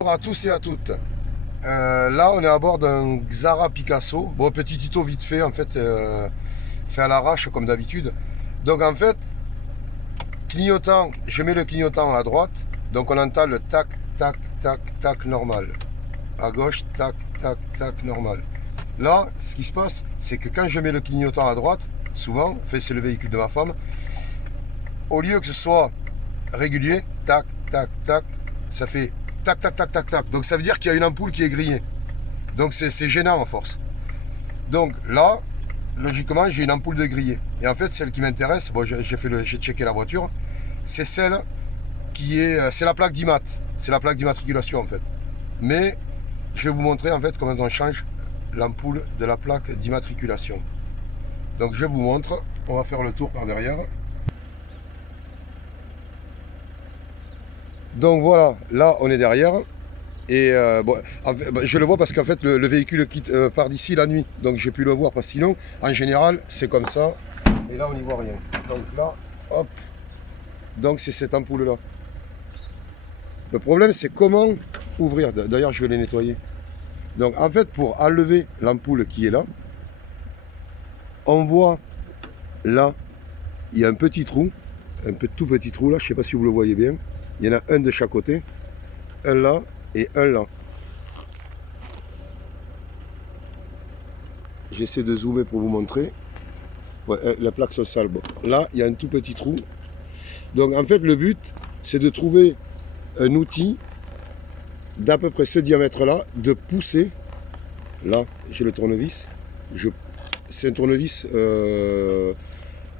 Bonjour à tous et à toutes. Là, on est à bord d'un Xara Picasso. Bon, petit tuto vite fait, en fait, fait à l'arrache comme d'habitude. Donc, en fait, clignotant, je mets le clignotant à droite. Donc, on entend le tac, tac, tac, tac normal. À gauche, tac, tac, tac normal. Là, ce qui se passe, c'est que quand je mets le clignotant à droite, souvent, enfin, c'est le véhicule de ma femme, au lieu que ce soit régulier, tac, tac, tac, ça fait tac, tac, tac, tac, tac. Donc, ça veut dire qu'il y a une ampoule qui est grillée. Donc c'est gênant à force. Donc là, logiquement, j'ai une ampoule de grillé. Et en fait, celle qui m'intéresse, bon, j'ai checké la voiture, c'est celle qui est, c'est la plaque d'IMAT. C'est la plaque d'immatriculation en fait. Mais je vais vous montrer en fait comment on change l'ampoule de la plaque d'immatriculation. Donc je vous montre, on va faire le tour par derrière. Donc voilà, là on est derrière. Et bon, je le vois parce qu'en fait le véhicule quitte, part d'ici la nuit. Donc j'ai pu le voir parce que sinon, en général, c'est comme ça. Et là, on n'y voit rien. Donc là, hop. Donc c'est cette ampoule-là. Le problème, c'est comment ouvrir. D'ailleurs, je vais les nettoyer. Donc en fait, pour enlever l'ampoule qui est là, on voit là, il y a un petit trou. Tout petit trou là, je ne sais pas si vous le voyez bien. Il y en a un de chaque côté. Un là et un là. J'essaie de zoomer pour vous montrer. Ouais, la plaque sont sales. Bon. Là, il y a un tout petit trou. Donc en fait, le but, c'est de trouver un outil d'à peu près ce diamètre-là, de pousser. Là, j'ai le tournevis. C'est un tournevis,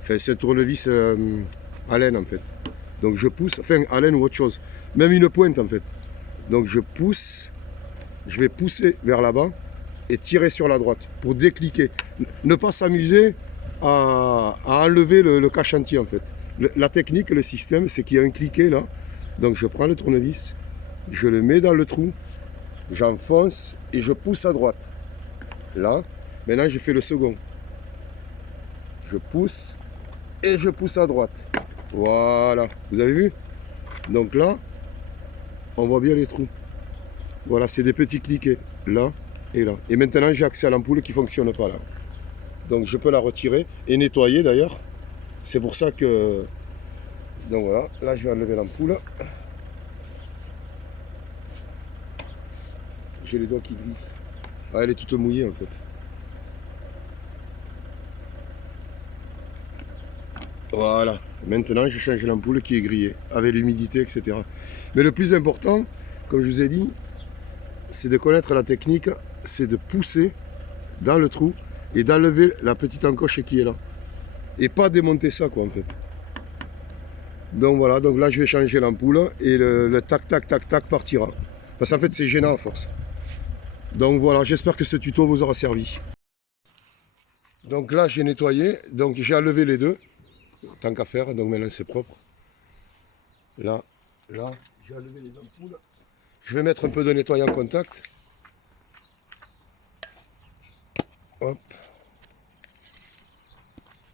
enfin, c'est un tournevis à laine en fait. Donc je pousse, enfin à laine ou autre chose. Même une pointe en fait. Donc je pousse, je vais pousser vers là-bas et tirer sur la droite pour décliquer. Ne pas s'amuser à enlever le cache entier en fait. La technique, le système, c'est qu'il y a un cliquet là. Donc je prends le tournevis, je le mets dans le trou, j'enfonce et je pousse à droite. Là, maintenant je fais le second. Je pousse et je pousse à droite. Voilà, vous avez vu? Donc là, on voit bien les trous. Voilà, c'est des petits cliquets, là et là. Et maintenant j'ai accès à l'ampoule qui ne fonctionne pas là. Donc je peux la retirer et nettoyer d'ailleurs. C'est pour ça que... Donc voilà, là je vais enlever l'ampoule. J'ai les doigts qui glissent. Ah, elle est toute mouillée en fait. Voilà, maintenant je change l'ampoule qui est grillée, avec l'humidité, etc. Mais le plus important, comme je vous ai dit, c'est de connaître la technique, c'est de pousser dans le trou et d'enlever la petite encoche qui est là. Et pas démonter ça quoi en fait. Donc voilà, donc là je vais changer l'ampoule et le tac tac tac tac partira. Parce qu'en fait c'est gênant à force. Donc voilà, j'espère que ce tuto vous aura servi. Donc là j'ai nettoyé, donc j'ai enlevé les deux, tant qu'à faire, donc maintenant c'est propre. Là, là, j'ai enlevé les ampoules. Je vais mettre un peu de nettoyant contact. Hop.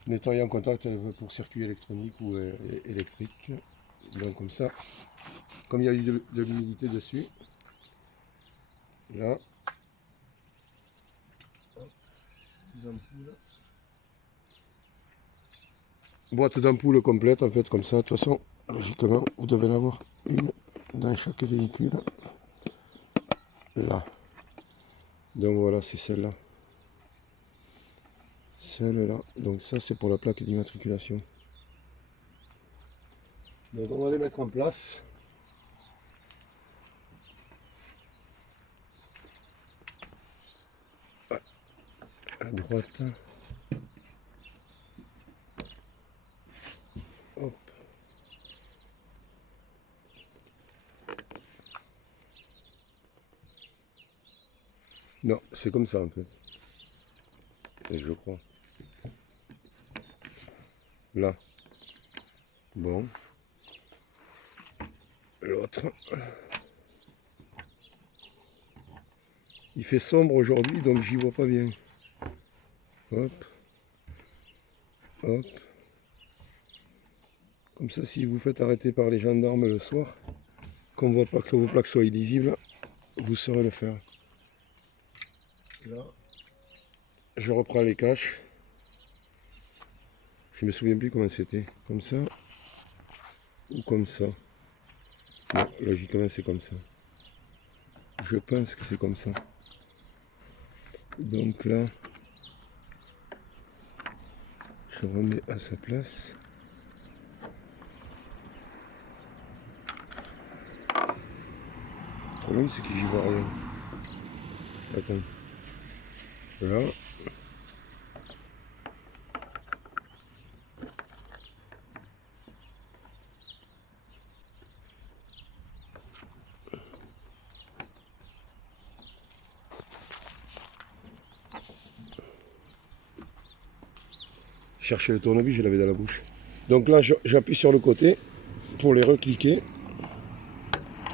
Nettoyant contact pour circuit électronique ou électrique. Donc comme ça, comme il y a eu de l'humidité dessus. Là. Hop. Les ampoules. Boîte d'ampoule complète en fait comme ça. De toute façon, logiquement, vous devez en avoir une dans chaque véhicule. Là. Donc voilà, c'est celle-là. Celle-là. Donc ça, c'est pour la plaque d'immatriculation. Donc on va les mettre en place. À droite. Hop. Non, c'est comme ça en fait. Et je crois. Là. Bon. L'autre. Il fait sombre aujourd'hui, donc j'y vois pas bien. Hop. Hop. Comme ça, si vous faites arrêter par les gendarmes le soir, qu'on ne voit pas que vos plaques soient illisibles, vous saurez le faire. Là, je reprends les caches. Je me souviens plus comment c'était. Comme ça ou comme ça. Non, logiquement c'est comme ça. Je pense que c'est comme ça. Donc là, je remets à sa place. Le problème c'est que j'y vois rien. Attends. Là. Chercher le tournevis, je l'avais dans la bouche. Donc là, j'appuie sur le côté pour les recliquer.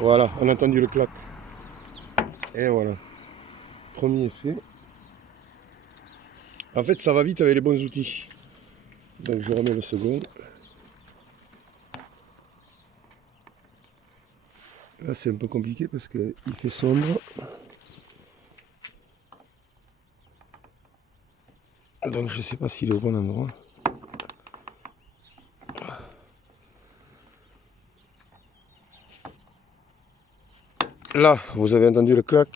Voilà, on a entendu le clac. Et voilà. Premier effet. En fait, ça va vite avec les bons outils. Donc je remets le second. Là, c'est un peu compliqué parce qu'il fait sombre. Donc je ne sais pas s'il est au bon endroit. Là, vous avez entendu le clac.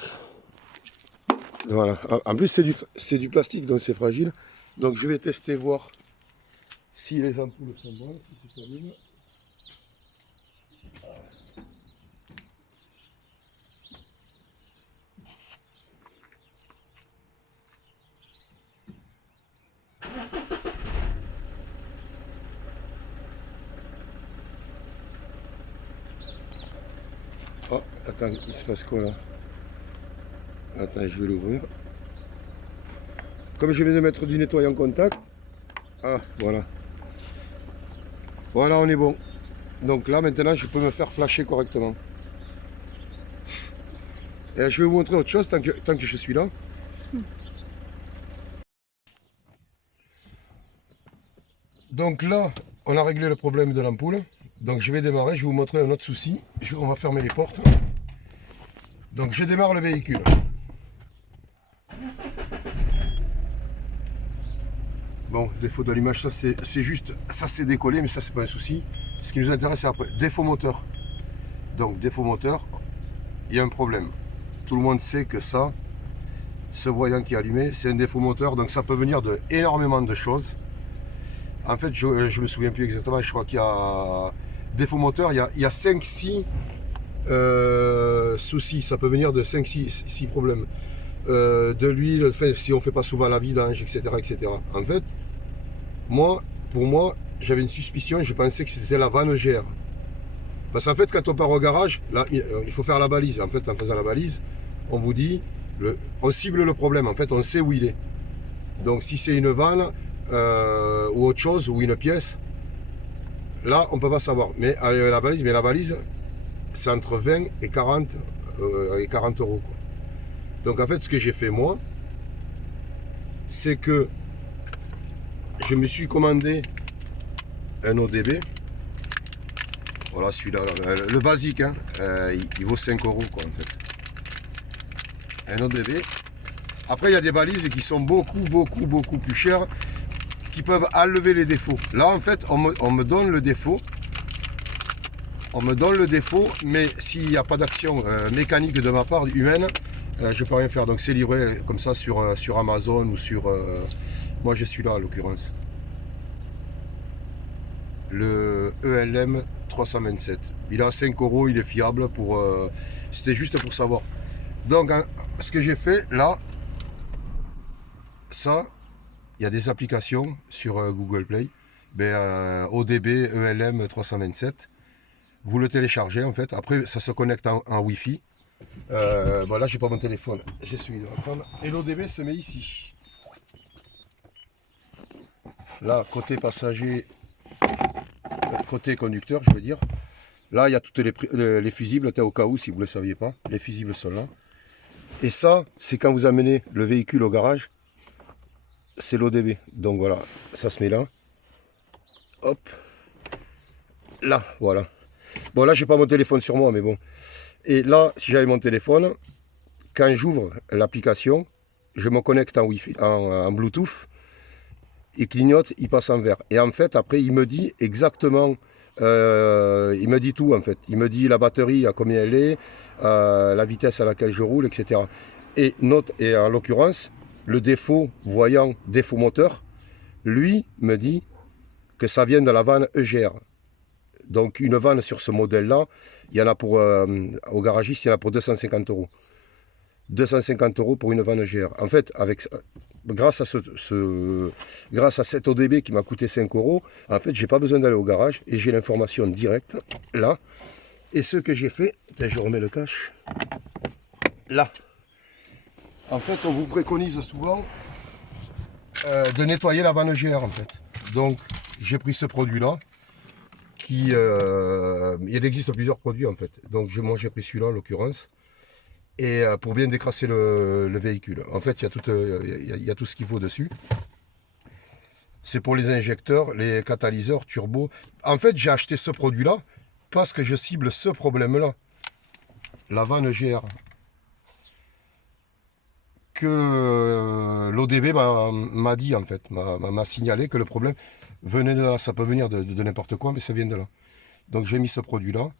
Voilà. En plus, c'est du plastique, donc c'est fragile. Donc je vais tester, voir si les ampoules sont bonnes, si c'est s'allume. Oh, attends, il se passe quoi là? Attends, je vais l'ouvrir. Comme je viens de mettre du nettoyant contact. Ah, voilà. Voilà, on est bon. Donc là, maintenant, je peux me faire flasher correctement. Et je vais vous montrer autre chose tant que je suis là. Donc là, on a réglé le problème de l'ampoule. Donc je vais démarrer, je vais vous montrer un autre souci. On va fermer les portes. Donc je démarre le véhicule. Bon, défaut d'allumage, ça c'est juste, ça c'est décollé, mais ça c'est pas un souci. Ce qui nous intéresse c'est après, défaut moteur. Donc défaut moteur, il y a un problème. Tout le monde sait que ça, ce voyant qui est allumé, c'est un défaut moteur, donc ça peut venir de énormément de choses. En fait, je me souviens plus exactement, je crois qu'il y a défaut moteur, il y a 5-6 soucis, ça peut venir de 5-6 problèmes. De l'huile, si on ne fait pas souvent la vidange, etc., etc. En fait, pour moi, j'avais une suspicion, je pensais que c'était la vanne GR. Parce qu'en fait, quand on part au garage, là, il faut faire la balise. En fait, en faisant la balise, on vous dit, on cible le problème. En fait, on sait où il est. Donc, si c'est une vanne ou autre chose, ou une pièce, là, on ne peut pas savoir. Mais avec la balise, c'est entre 20 et 40, euros. Quoi. Donc, en fait, ce que j'ai fait, moi, c'est que je me suis commandé un ODB. Voilà, celui-là, le basique, hein, il vaut 5 euros, quoi, en fait. Un ODB. Après, il y a des balises qui sont beaucoup plus chères, qui peuvent enlever les défauts. Là, en fait, on me donne le défaut. On me donne le défaut, mais s'il n'y a pas d'action mécanique de ma part, humaine, je ne peux rien faire. Donc, c'est livré comme ça sur Amazon ou sur... moi, je suis là, en l'occurrence. Le ELM 327. Il est à 5 euros, il est fiable. C'était juste pour savoir. Donc, hein, ce que j'ai fait, là, ça, il y a des applications sur Google Play. ODB ELM 327. Vous le téléchargez, en fait. Après, ça se connecte en Wi-Fi. Voilà, j'ai pas mon téléphone. Je suis de la femme. Et l'ODB se met ici. Là, côté passager, côté conducteur, je veux dire. Là, il y a toutes les fusibles, au cas où, si vous ne le saviez pas. Les fusibles sont là. Et ça, c'est quand vous amenez le véhicule au garage. C'est l'ODB. Donc voilà, ça se met là. Hop. Là, voilà. Bon, là, j'ai pas mon téléphone sur moi, mais bon. Et là, si j'avais mon téléphone, quand j'ouvre l'application, je me connecte en Wi-Fi, en Bluetooth, il clignote, il passe en vert. Et en fait, après, il me dit exactement, il me dit tout en fait. Il me dit la batterie, à combien elle est, la vitesse à laquelle je roule, etc. Et en l'occurrence, le défaut voyant, défaut moteur, lui me dit que ça vient de la vanne EGR. Donc une vanne sur ce modèle-là, il y en a pour, au garagiste, il y en a pour 250 euros. 250 euros pour une vanne EGR. En fait, grâce à cet ODB qui m'a coûté 5 euros, en fait, j'ai pas besoin d'aller au garage et j'ai l'information directe là. Et ce que j'ai fait, je remets le cache, là. En fait, on vous préconise souvent de nettoyer la vanne EGR en fait. Donc, j'ai pris ce produit-là. Il existe plusieurs produits en fait. Donc, moi, j'ai pris celui-là en l'occurrence. Et pour bien décrasser le véhicule. En fait, il y a tout ce qu'il faut dessus. C'est pour les injecteurs, les catalyseurs, turbo. En fait, j'ai acheté ce produit-là parce que je cible ce problème-là. La vanne GR. Que l'ODB m'a dit, en fait, m'a signalé que le problème venait de là. Ça peut venir de n'importe quoi, mais ça vient de là. Donc, j'ai mis ce produit-là.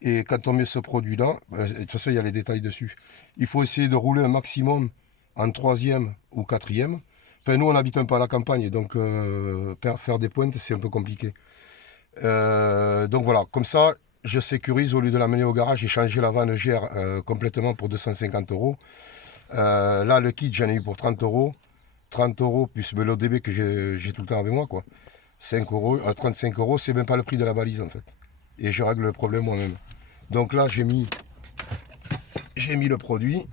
Et quand on met ce produit-là, de toute façon, il y a les détails dessus. Il faut essayer de rouler un maximum en 3e ou 4e. Enfin, nous, on habite un peu à la campagne, donc faire des pointes, c'est un peu compliqué. Donc voilà, comme ça, je sécurise au lieu de l'amener au garage et changer la vanne GR complètement pour 250 euros. Là, le kit, j'en ai eu pour 30 euros. 30 euros plus l'ODB que j'ai tout le temps avec moi, quoi. 5 euros, 35 euros, c'est même pas le prix de la balise, en fait. Et je règle le problème moi-même. Donc là, j'ai mis le produit.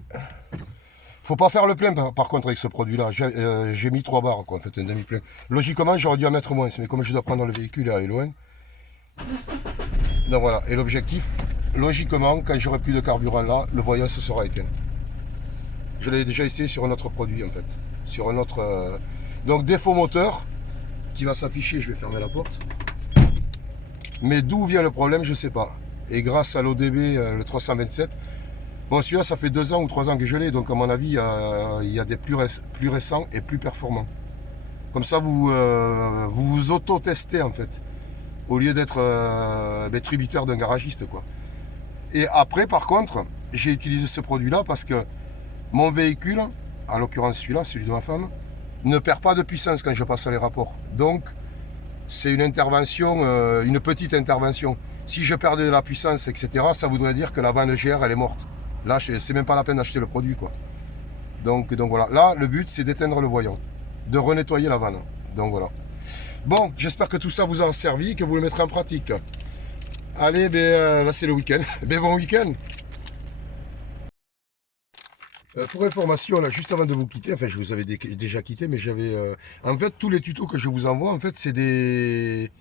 Faut pas faire le plein par contre avec ce produit-là. J'ai mis 3 barres, quoi, en fait, un demi-plein. Logiquement, j'aurais dû en mettre moins, mais comme je dois prendre le véhicule et aller loin. Donc voilà. Et l'objectif, logiquement, quand j'aurai plus de carburant là, le voyant se sera éteint. Je l'ai déjà essayé sur un autre produit, en fait. Sur un autre. Donc défaut moteur qui va s'afficher. Je vais fermer la porte. Mais d'où vient le problème, je ne sais pas. Et grâce à l'ODB, le 327, bon, celui-là, ça fait 2 ans ou 3 ans que je l'ai, donc à mon avis, il y a des plus récents et plus performants. Comme ça, vous vous auto-testez, en fait, au lieu d'être tributaire d'un garagiste, quoi. Et après, par contre, j'ai utilisé ce produit-là parce que mon véhicule, en l'occurrence celui-là, celui de ma femme, ne perd pas de puissance quand je passe les rapports. Donc, c'est une intervention, une petite intervention. Si je perdais de la puissance, etc., ça voudrait dire que la vanne GR, elle est morte. Là, c'est même pas la peine d'acheter le produit, quoi. Donc voilà. Là, le but, c'est d'éteindre le voyant, de renettoyer la vanne. Donc voilà. Bon, j'espère que tout ça vous a servi, que vous le mettrez en pratique. Allez, là, c'est le week-end. Bon week-end. Pour information, là, juste avant de vous quitter, enfin je vous avais déjà quitté, mais j'avais... en fait, tous les tutos que je vous envoie, en fait, c'est des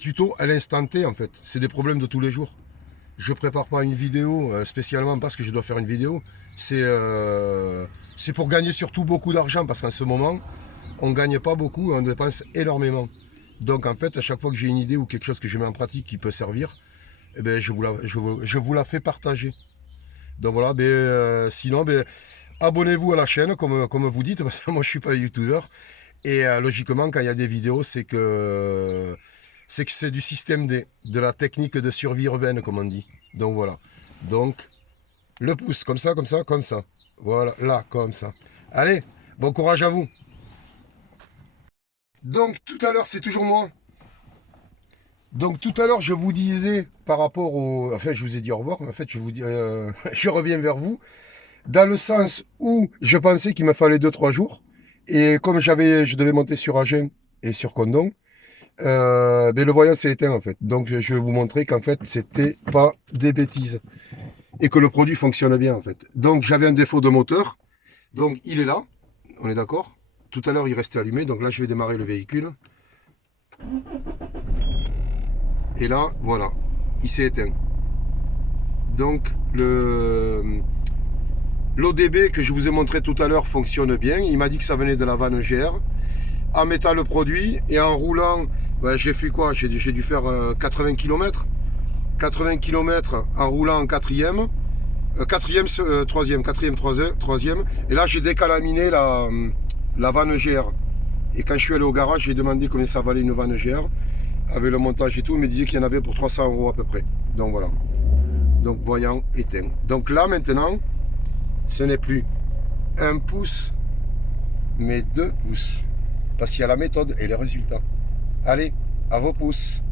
tutos à l'instant T, en fait. C'est des problèmes de tous les jours. Je prépare pas une vidéo spécialement parce que je dois faire une vidéo. C'est pour gagner surtout beaucoup d'argent, parce qu'en ce moment, on ne gagne pas beaucoup, on dépense énormément. Donc en fait, à chaque fois que j'ai une idée ou quelque chose que je mets en pratique qui peut servir, eh ben, je vous la fais partager. Donc voilà, sinon, abonnez-vous à la chaîne, comme vous dites, parce que moi je suis pas youtubeur. Et logiquement, quand il y a des vidéos, c'est que c'est du système D, de la technique de survie urbaine, comme on dit. Donc voilà. Donc, le pouce, comme ça, comme ça, comme ça. Voilà, là, comme ça. Allez, bon courage à vous. Donc, tout à l'heure, c'est toujours moi. Donc tout à l'heure, je vous disais par rapport au... Enfin, je vous ai dit au revoir, mais en fait, je vous dis, je reviens vers vous, dans le sens où je pensais qu'il me fallait 2-3 jours, et comme je devais monter sur Agen et sur Condon, le voyant s'est éteint, en fait. Donc je vais vous montrer qu'en fait, c'était pas des bêtises, et que le produit fonctionne bien, en fait. Donc j'avais un défaut de moteur, donc il est là, on est d'accord. Tout à l'heure, il restait allumé, donc là, je vais démarrer le véhicule. Et là, voilà, il s'est éteint. Donc, l'ODB que je vous ai montré tout à l'heure fonctionne bien. Il m'a dit que ça venait de la vanne GR. En mettant le produit et en roulant, j'ai fait quoi? J'ai dû faire 80 km. 80 km en roulant en 4e. quatrième, troisième. Et là, j'ai décalaminé la vanne GR. Et quand je suis allé au garage, j'ai demandé combien ça valait une vanne GR. Avec le montage et tout, il me disait qu'il y en avait pour 300 € à peu près. Donc voilà. Donc voyant éteint. Donc là maintenant, ce n'est plus 1 pouce, mais 2 pouces. Parce qu'il y a la méthode et les résultats. Allez, à vos pouces.